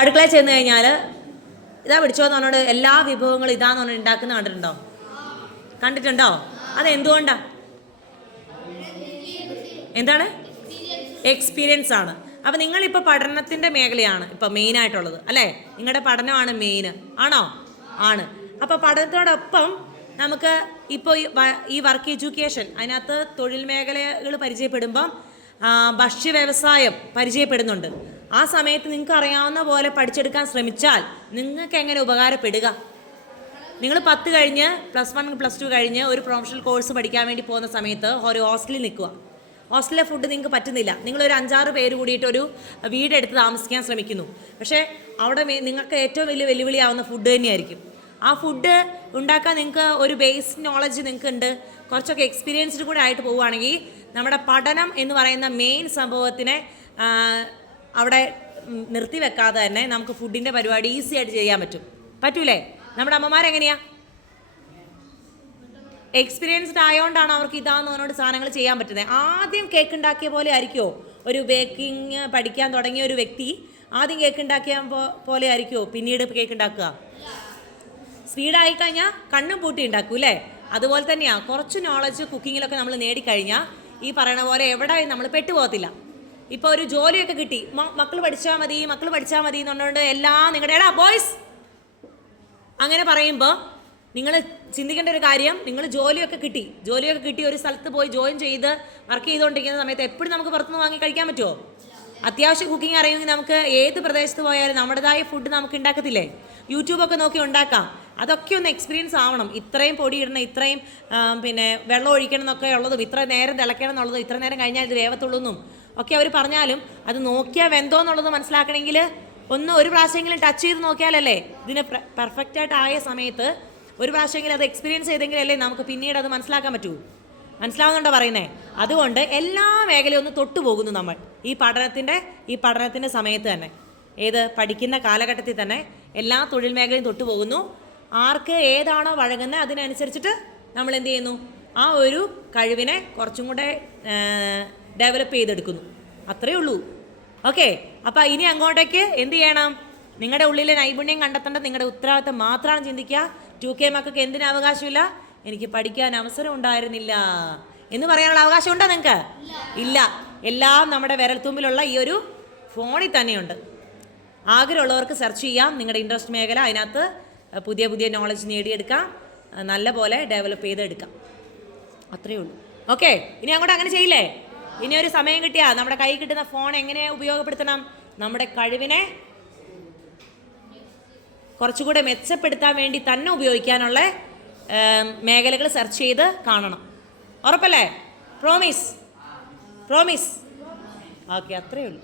അടുക്കളയിൽ ചെന്ന് കഴിഞ്ഞാൽ ഇതാ പിടിച്ചോന്ന് പറഞ്ഞോട് എല്ലാ വിഭവങ്ങളും ഇതാന്ന് പറഞ്ഞ് ഉണ്ടാക്കുന്ന കണ്ടിട്ടുണ്ടോ? കണ്ടിട്ടുണ്ടോ? അതെന്തുകൊണ്ടാ? എന്താണ്? എക്സ്പീരിയൻസ് ആണ്. അപ്പം നിങ്ങളിപ്പോൾ പഠനത്തിൻ്റെ മേഖലയാണ് ഇപ്പോൾ മെയിനായിട്ടുള്ളത് അല്ലേ? നിങ്ങളുടെ പഠനമാണ് മെയിൻ ആണോ? ആണ്. അപ്പോൾ പഠനത്തോടൊപ്പം നമുക്ക് ഇപ്പോൾ ഈ വർക്ക് എഡ്യൂക്കേഷൻ അതിനകത്ത് തൊഴിൽ മേഖലകൾ പരിചയപ്പെടുമ്പം ഭക്ഷ്യ വ്യവസായം പരിചയപ്പെടുന്നുണ്ട്. ആ സമയത്ത് നിങ്ങൾക്ക് അറിയാവുന്ന പോലെ പഠിച്ചെടുക്കാൻ ശ്രമിച്ചാൽ നിങ്ങൾക്ക് എങ്ങനെ ഉപകാരപ്പെടുക? നിങ്ങൾ 10 കഴിഞ്ഞ് +1 +2 കഴിഞ്ഞ് ഒരു പ്രൊഫഷണൽ കോഴ്സ് പഠിക്കാൻ വേണ്ടി പോകുന്ന സമയത്ത് ഒരു ഹോസ്റ്റലിൽ നിൽക്കുക. ഹോസ്റ്റലിലെ ഫുഡ് നിങ്ങൾക്ക് പറ്റുന്നില്ല. നിങ്ങളൊരു 5-6 പേര് കൂടിയിട്ട് ഒരു വീടെടുത്ത് താമസിക്കാൻ ശ്രമിക്കുന്നു. പക്ഷേ അവിടെ നിങ്ങൾക്ക് ഏറ്റവും വലിയ വെല്ലുവിളിയാവുന്ന ഫുഡ് തന്നെയായിരിക്കും. ആ ഫുഡ് ഉണ്ടാക്കാൻ നിങ്ങൾക്ക് ഒരു ബേസ് നോളജ് നിങ്ങൾക്ക് ഉണ്ട്. കുറച്ചൊക്കെ എക്സ്പീരിയൻസ്ഡ് കൂടെ ആയിട്ട് പോവുകയാണെങ്കിൽ നമ്മുടെ പഠനം എന്ന് പറയുന്ന മെയിൻ സംഭവത്തിനെ അവിടെ നിർത്തിവെക്കാതെ തന്നെ നമുക്ക് ഫുഡിൻ്റെ പരിപാടി ഈസി ആയിട്ട് ചെയ്യാൻ പറ്റൂലേ? നമ്മുടെ അമ്മമാരെങ്ങനെയാ? എക്സ്പീരിയൻസ്ഡ് ആയതുകൊണ്ടാണ് അവർക്ക് ഇതാന്ന് പറഞ്ഞുകൊണ്ട് സാധനങ്ങൾ ചെയ്യാൻ പറ്റുന്നത്. ആദ്യം കേക്ക് ഉണ്ടാക്കിയ പോലെ ആയിരിക്കുമോ ഒരു ബേക്കിംഗ് പഠിക്കാൻ തുടങ്ങിയ ഒരു വ്യക്തി ആദ്യം കേക്ക് ഉണ്ടാക്കിയ പോലെ ആയിരിക്കുമോ പിന്നീട് കേക്ക് ഉണ്ടാക്കുക? സ്പീഡായി കഴിഞ്ഞാൽ കണ്ണും പൂട്ടി ഉണ്ടാക്കും അല്ലേ? അതുപോലെ തന്നെയാണ് കുറച്ച് നോളജ് കുക്കിങ്ങിലൊക്കെ നമ്മൾ നേടിക്കഴിഞ്ഞാൽ ഈ പറയണ പോലെ എവിടെ നമ്മൾ പെട്ടുപോകത്തില്ല. ഇപ്പോൾ ഒരു ജോലിയൊക്കെ കിട്ടി, മക്കൾ പഠിച്ചാൽ മതി എന്ന് പറഞ്ഞുകൊണ്ട് എല്ലാം നിങ്ങളുടെ ബോയ്സ് അങ്ങനെ പറയുമ്പോൾ നിങ്ങൾ ചിന്തിക്കേണ്ട ഒരു കാര്യം, നിങ്ങൾ ജോലിയൊക്കെ കിട്ടി ഒരു സ്ഥലത്ത് പോയി ജോയിൻ ചെയ്ത് വർക്ക് ചെയ്തുകൊണ്ടിരിക്കുന്ന സമയത്ത് എപ്പോഴും നമുക്ക് പുറത്തുനിന്ന് വാങ്ങി കഴിക്കാൻ പറ്റുമോ? അത്യാവശ്യം കുക്കിംഗ് അറിയുമെങ്കിൽ നമുക്ക് ഏത് പ്രദേശത്ത് പോയാലും നമ്മുടേതായ ഫുഡ് നമുക്ക് ഉണ്ടാക്കത്തില്ലേ? യൂട്യൂബൊക്കെ നോക്കി ഉണ്ടാക്കാം. അതൊക്കെ ഒന്ന് എക്സ്പീരിയൻസ് ആവണം. ഇത്രയും പൊടി ഇടണം, ഇത്രയും വെള്ളം ഒഴിക്കണം എന്നൊക്കെ ഉള്ളതും ഇത്ര നേരം തിളയ്ക്കണം എന്നുള്ളതും ഇത്ര നേരം കഴിഞ്ഞാൽ ഇത് വേവത്തുള്ളൂ എന്നും ഒക്കെ അവർ പറഞ്ഞാലും അത് നോക്കിയാൽ വെന്തോ എന്നുള്ളത് മനസ്സിലാക്കണമെങ്കിൽ ഒരു പ്രാവശ്യമെങ്കിലും ടച്ച് ചെയ്ത് നോക്കിയാലല്ലേ ഇതിന് പെർഫെക്റ്റായിട്ട് ആയ സമയത്ത് ഒരു പ്രാവശ്യമെങ്കിലും അത് എക്സ്പീരിയൻസ് ചെയ്തെങ്കിലല്ലേ നമുക്ക് പിന്നീട് അത് മനസ്സിലാക്കാൻ പറ്റൂ. മനസ്സിലാവുന്നുണ്ടോ പറയുന്നത്? അതുകൊണ്ട് എല്ലാ മേഖലയും ഒന്ന് തൊട്ടുപോകുന്നു നമ്മൾ ഈ പഠനത്തിൻ്റെ സമയത്ത് തന്നെ. പഠിക്കുന്ന കാലഘട്ടത്തിൽ തന്നെ എല്ലാ തൊഴിൽ മേഖലയും തൊട്ടുപോകുന്നു. ആർക്ക് ഏതാണോ വഴങ്ങുന്നത് അതിനനുസരിച്ചിട്ട് നമ്മൾ എന്ത് ചെയ്യുന്നു? ആ ഒരു കഴിവിനെ കുറച്ചും കൂടെ ഡെവലപ്പ് ചെയ്തെടുക്കുന്നു. അത്രയേ ഉള്ളൂ. ഓക്കെ. അപ്പോൾ ഇനി അങ്ങോട്ടേക്ക് എന്ത് ചെയ്യണം? നിങ്ങളുടെ ഉള്ളിലെ നൈപുണ്യം കണ്ടെത്തേണ്ടത് നിങ്ങളുടെ ഉത്തരവാദിത്തം മാത്രമാണ്. ചിന്തിക്കുക. 2K മക്കൾക്ക് എന്തിന് അവകാശമില്ല? എനിക്ക് പഠിക്കാൻ അവസരം ഉണ്ടായിരുന്നില്ല എന്ന് പറയാനുള്ള അവകാശം ഉണ്ടോ നിങ്ങൾക്ക്? ഇല്ല. എല്ലാം നമ്മുടെ വിരൽത്തുമ്പിലുള്ള ഈ ഒരു ഫോണിൽ തന്നെയുണ്ട്. ആഗ്രഹമുള്ളവർക്ക് സെർച്ച് ചെയ്യാം നിങ്ങളുടെ ഇൻട്രസ്റ്റ് മേഖല. അതിനകത്ത് പുതിയ നോളജ് നേടിയെടുക്കാം, നല്ല പോലെ ഡെവലപ്പ് ചെയ്തെടുക്കാം. അത്രയേ ഉള്ളൂ. ഓക്കെ. ഇനി അങ്ങോട്ട് അങ്ങനെ ചെയ്യില്ലേ? ഇനി ഒരു സമയം കിട്ടിയാൽ നമ്മുടെ കൈ കിട്ടുന്ന ഫോൺ എങ്ങനെ ഉപയോഗപ്പെടുത്തണം? നമ്മുടെ കഴിവിനെ കുറച്ചുകൂടെ മെച്ചപ്പെടുത്താൻ വേണ്ടി തന്നെ ഉപയോഗിക്കാനുള്ള മേഖലകൾ സെർച്ച് ചെയ്ത് കാണണം. ഉറപ്പല്ലേ? പ്രോമിസ്? ഓക്കെ. അത്രയേ ഉള്ളൂ.